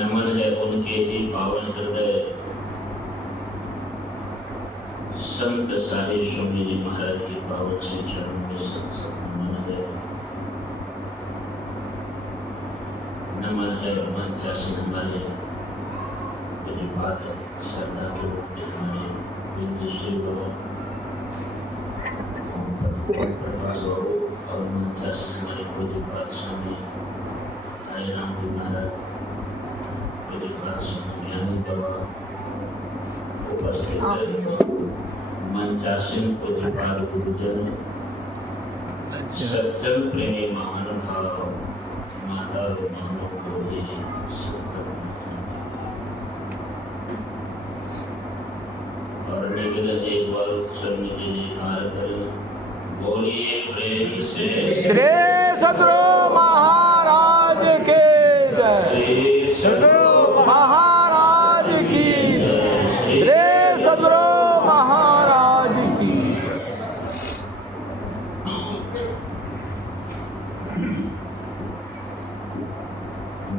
नमन है उनके ही पावन हृदय संत साहिब स्वामी जी महाराज के पावन से चरणों में सत्संग नमन है। नमन है मंचासन हमारे जो बात है श्रद्धा के रूप हमारे बिंदुश्री प्रकाश और मंचासन हमारे पूज्यपाद स्वामी हरे राम जी महाराज, पूज्यपाद स्वामी ज्ञानी बाबा उपस्थित है। मंचासन पूज्यपाद गुरुजन, सत्संग प्रेमी महानुभाव, माता और बहनों को भी सत्संग और निवेदन एक बार स्वामी जी जयकार करें। बोलिए प्रेम से श्री सद्गुरु महाराज के जय। सद्गुरु महाराज की श्री सद्गुरु महाराज की।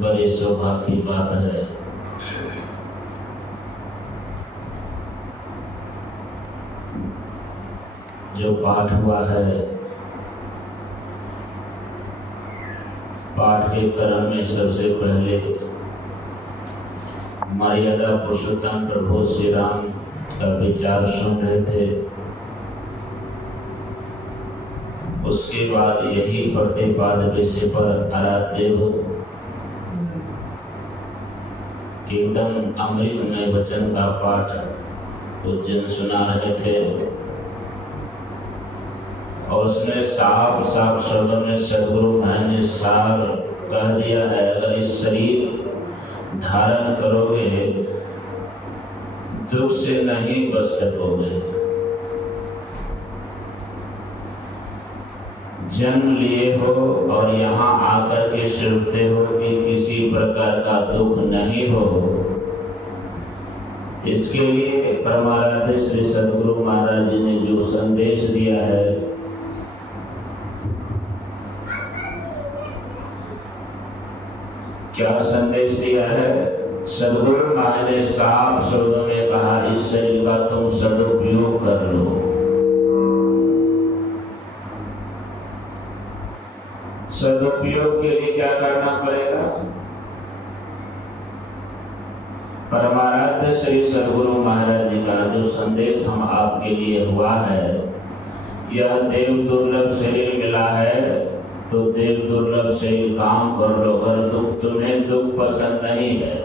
बड़े सौभाग्य की बात है जो पाठ हुआ है, पाठ के क्रम में सबसे पहले मर्यादा पुरुषोत्तम प्रभु श्री राम का विचार सुन रहे थे। उसके बाद यही प्रतिपाद विषय पर आराध्य एकदम अमृतमय वचन का पाठ उज्जैन सुना रहे थे और उसने साफ साफ शब्दों में सदगुरु भाई ने सार कह दिया है, अगर इस शरीर धारण करोगे दुख से नहीं बच सकोगे। जन्म लिए हो और यहाँ आकर के सोचते हो कि किसी प्रकार का दुख नहीं हो, इसके लिए परमाराध्य श्री सदगुरु महाराज जी ने जो संदेश दिया है, क्या संदेश दिया है? सदगुरु महाराज ने साफ शब्दों में कहा, इस शरीर का तुम सदुपयोग कर लो। सदुपयोग के लिए क्या करना पड़ेगा? परमाराध्य श्री सदगुरु महाराज जी का जो संदेश हम आपके लिए हुआ है, यह देव दुर्लभ शरीर मिला है तो देव दुर्लभ शरीर काम कर लो। अगर तुम्हें दुख पसंद नहीं है,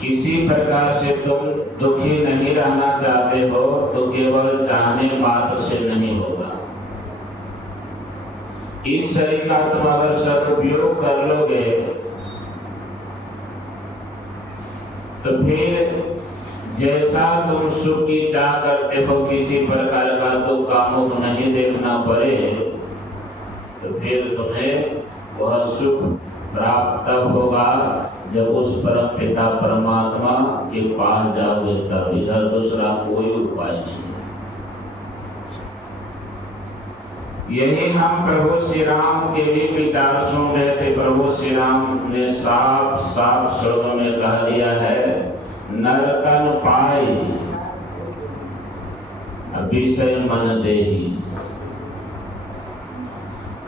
किसी प्रकार से तुम दुखी नहीं रहना चाहते हो, तो केवल चाहने मात्र से नहीं होगा। इस शरीर का तुम अगर सदुपयोग कर लोगे तो फिर जैसा तुम सुख की चाह करते हो, किसी प्रकार का दुख का मुख नहीं देखना पड़े, तो फिर तुम्हें वह सुख प्राप्त तब होगा जब उस परम पिता परमात्मा के पास जाओगे, तब। इधर दूसरा कोई उपाय नहीं। यही हम प्रभु श्री राम के भी विचार सुन रहे थे। प्रभु श्री राम ने साफ साफ शब्दों में कह दिया है, नरकन पाई विषय मन देही।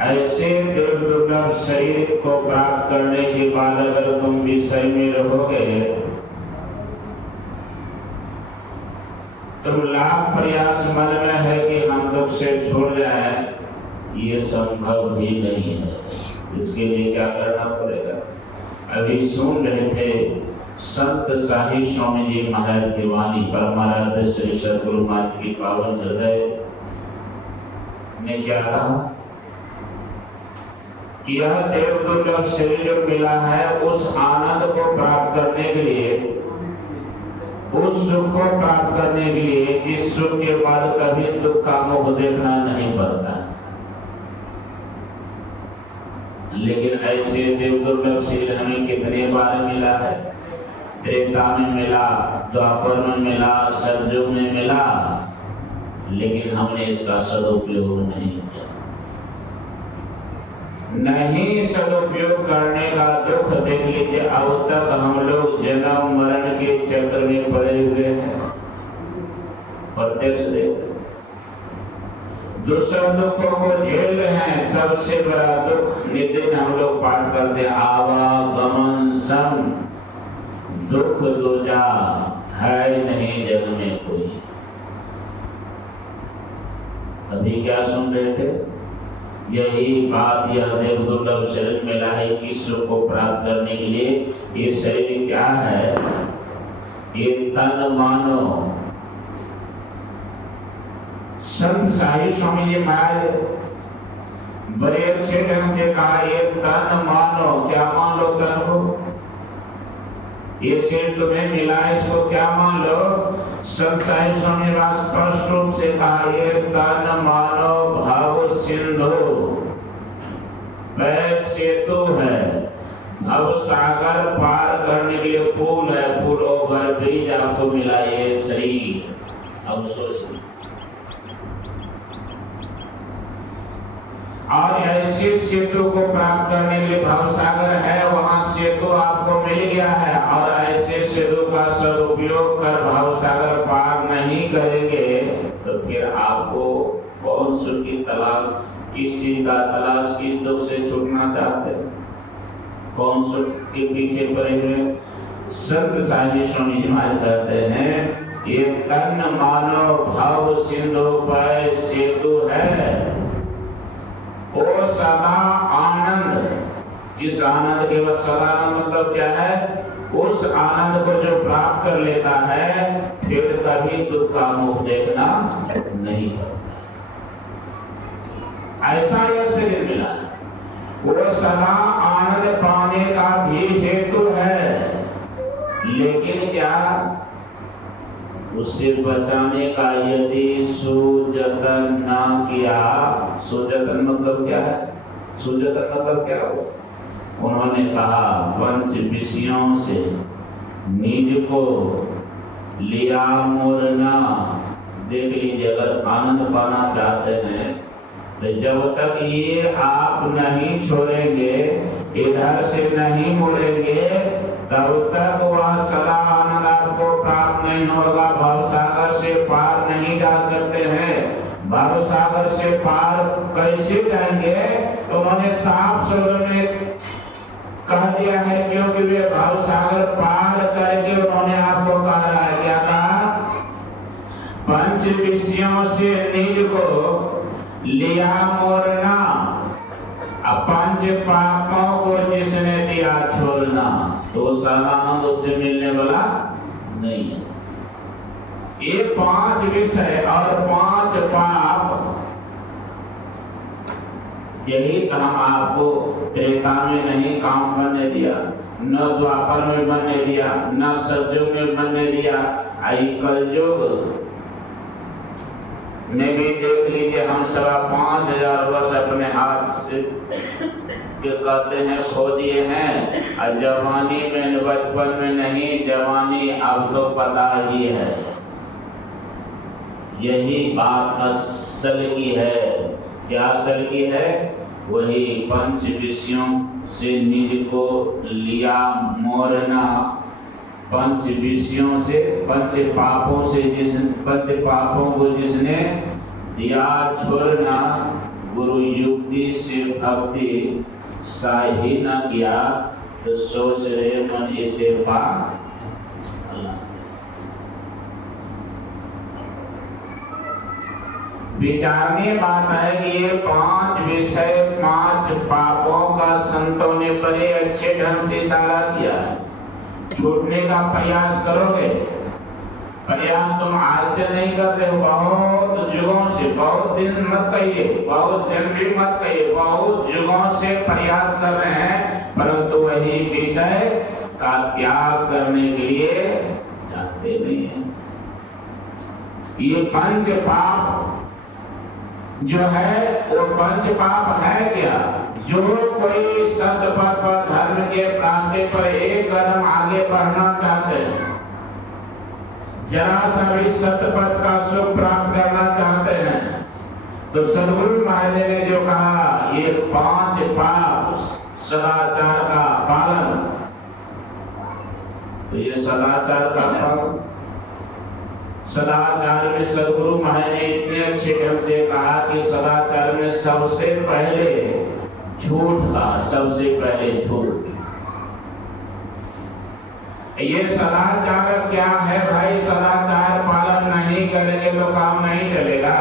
ऐसे देव दुर्लभ शरीर को प्राप्त करने के बाद अगर तुम विषय में रहोगे, तुम लाख प्रयास मन में है कि हम दुख से छूट जाए, ये संभव भी नहीं है। इसके लिए क्या करना पड़ेगा? अभी सुन रहे थे संत साहिब स्वामी जी महाराज की वाणी, परमाराध्य श्री सदगुरु महाराज की पावन हृदय ने क्या कहा कि यह देव दुर्लभ शरीर जो मिला है, उस आनंद को प्राप्त करने के लिए, उस सुख को प्राप्त करने के लिए, जिस सुख के बाद कभी दुख का मुख देखना नहीं पड़ता। लेकिन ऐसे देव दुर्लभ शरीर हमें कितने बार मिला है? त्रेता में मिला, द्वापर में मिला, सतयुग में मिला, लेकिन हमने इसका सदुपयोग नहीं किया। नहीं सदुपयोग करने का दुख देख लीजिए। अब तक हम लोग जन्म मरण के चक्र में पड़े हुए हैं, प्रत्यक्ष देख दुष्ट दुखों को झेल रहे हैं। सबसे बड़ा दुख नित्य हम लोग पाठ करते हैं, आवागमन सम दुख दूजा है नहीं जग में कोई। अभी क्या सुन रहे थे? यही बात यह देव दुर्लभ शरीर मिला है कि सुख को प्राप्त करने के लिए। ये शरीर क्या है? ये तन मानो। संत साहिब स्वामी जी महाराज बड़े अच्छे ढंग से कहा, ये तन मानो। क्या मान लो तन को? ये शरीर तुम्हें मिला है, इसको क्या मान लो? संत साहिब स्वामी ने स्पष्ट रूप से कहा, ये तन मानो भाव सिंधु सेतु है। भव सागर पार करने के लिए पुल है, पुल ओवर ब्रिज आपको मिला ये शरीर। अब सोचिए, और ऐसे सेतु को प्राप्त करने के लिए भव सागर है, वहां सेतु आपको मिल गया है। और ऐसे सेतु का सदुपयोग कर भव सागर पार नहीं करेंगे तो फिर आपको कौन सुख की तलाश, किस चीज का तलाश, किस दुख से छूटना चाहते हैं, कौन सुख के पीछे पड़े हुए? संत साहिब स्वामी जी महाराज कहते हैं, ये तन मानो भाव सिंधु पर सेतु है। ओ सदा आनंद, जिस आनंद के बस सदा आनंद मतलब क्या है? उस आनंद को जो प्राप्त कर लेता है फिर कभी दुख का मुख देखना नहीं करता। ऐसा यह शरीर मिला है, वो सदा आनंद पाने का भी हेतु है। लेकिन क्या उससे बचाने का यदि सुजतन ना किया? सुजतन मतलब क्या है? सुजतन मतलब क्या हो? उन्होंने कहा, पंच विषयों से निज को लिया मोरना। देख लीजिए, अगर आनंद पाना चाहते हैं तो जब तक ये आप नहीं छोड़ेंगे, इधर से नहीं मुड़ेंगे, तब तक वह सदा आनंद आपको प्राप्त नहीं होगा। भवसागर से पार नहीं जा सकते हैं। भवसागर से पार कैसे जाएंगे? उन्होंने साफ शब्द में कह दिया है, क्योंकि वे भवसागर पार करके उन्होंने आपको कहा है, क्या कहा? पंच विषयों से निज को लिया मोरना। अब पंच पापों को जिसने दिया छोड़ना, तो सदानंद उससे मिलने वाला नहीं है। ये 5 विषय और 5 पाप, यही तो हम आपको त्रेता में नहीं काम करने दिया, न द्वापर में बनने दिया, न सतयुग में बनने दिया। आई कलयुग में भी देख लीजिए, हम 5,500 वर्ष अपने हाथ से जो कहते हैं खो दिए हैं। और जवानी में, बचपन में नहीं, जवानी अब तो पता ही है। यही बात असल की है। क्या असल की है? वही पंच विषयों से निज को लिया मोरना। पंच विषयों से, पंच पापों से, पंच पापों को जिसने दिया छोड़ना, गुरु युक्ति से भक्ति साही न किया, तो सोच रहे मन इसे पा अल्लाह। विचारने बात है कि ये 5 विषय, 5 पापों का संतों ने बड़े अच्छे ढंग से इशारा किया है। छूटने का प्रयास करोगे, प्रयास तुम आज से नहीं कर रहे हो, बहुत युगों से, बहुत दिन मत कहिए, बहुत जन्म भी मत कहिए, बहुत युगों से प्रयास कर रहे हैं, परंतु वही विषय का त्याग करने के लिए चाहते नहीं है। ये पंच पाप जो है, वो पंच पाप है क्या? जो कोई सतपथ पर, धर्म के रास्ते पर एक कदम आगे बढ़ना चाहते हैं, जरा सा भी सतपथ का सुख प्राप्त करना चाहते हैं, तो सदगुरु महाराज ने जो कहा ये 5 पाप सदाचार का पालन, तो ये सदाचार का पालन, सदाचार में सदगुरु महाराज ने इतने अच्छे ढंग से कहा कि सदाचार में सबसे पहले झूठ का, सबसे पहले झूठ। ये सदाचार क्या है भाई? सदाचार पालन नहीं करेंगे तो काम नहीं चलेगा।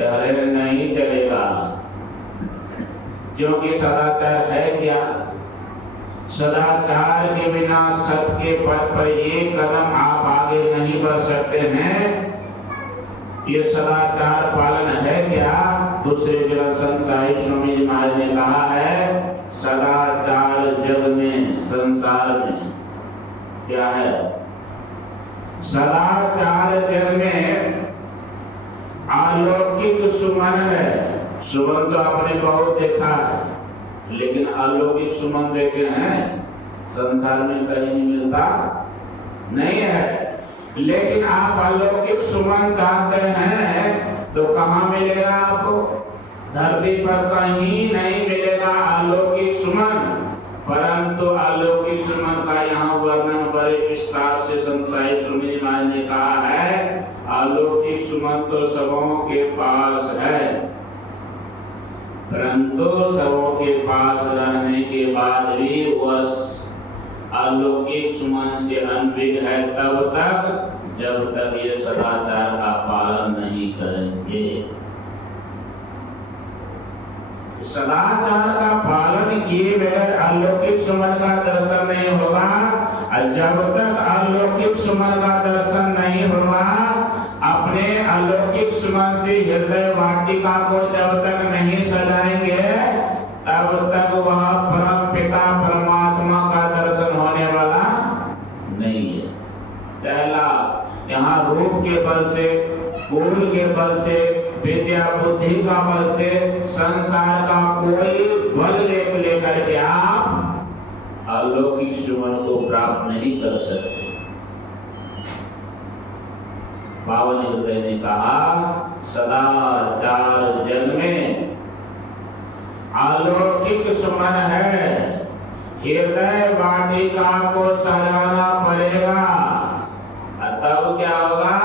अरे नहीं चलेगा, क्योंकि सदाचार है क्या? सदाचार के बिना सत्य के पथ पर एक कदम आप आगे नहीं बढ़ सकते हैं। ये सदाचार पालन है क्या? दूसरे जगह संत साहिब स्वामी जी महाराज ने कहा है सदाचार जग में, संसार में क्या है? सदाचार जग में अलौकिक सुमन है। सुमन तो आपने बहुत देखा है, लेकिन अलौकिक सुमन देखे हैं संसार में कहीं नहीं मिलता, नहीं है। लेकिन आप अलौकिक सुमन चाहते हैं तो कहाँ मिलेगा आपको? धरती पर कहीं नहीं मिलेगा अलौकिक सुमन। परंतु अलौकिक सुमन का यहाँ वर्णन बड़े विस्तार से संत साहिब स्वामी जी महाराज ने कहा है। अलौकिक सुमन तो सबों के पास है, परंतु सबों के पास रहने के बाद भी वह अलौकिक सुमन से अनभिज्ञ है तब तक जब तक ये सदाचार का पालन नहीं करेंगे। सदाचार का पालन किए बगैर अलौकिक सुमन का दर्शन नहीं होगा। जब तक अलौकिक सुमन का दर्शन नहीं होगा, अपने अलौकिक सुमन से हृदय वाटिका को जब तक नहीं सजाएंगे तब तक वह परम पिता परमात्मा का दर्शन होने वाला नहीं है। चला यहाँ रूप के बल से, कुल के बल से, विद्या बुद्धि का बल से, संसार का कोई बल लेकर के आप अलौकिक सुमन को प्राप्त नहीं कर सकते। पावन हृदय ने कहा सदाचार जग में अलौकिक सुमन है, हृदय वाटिका को सजाना पड़ेगा। तब क्या होगा?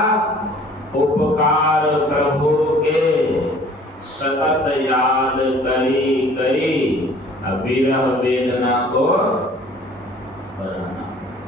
उपकार प्रभु के सतत याद करी करी विरह वेदना को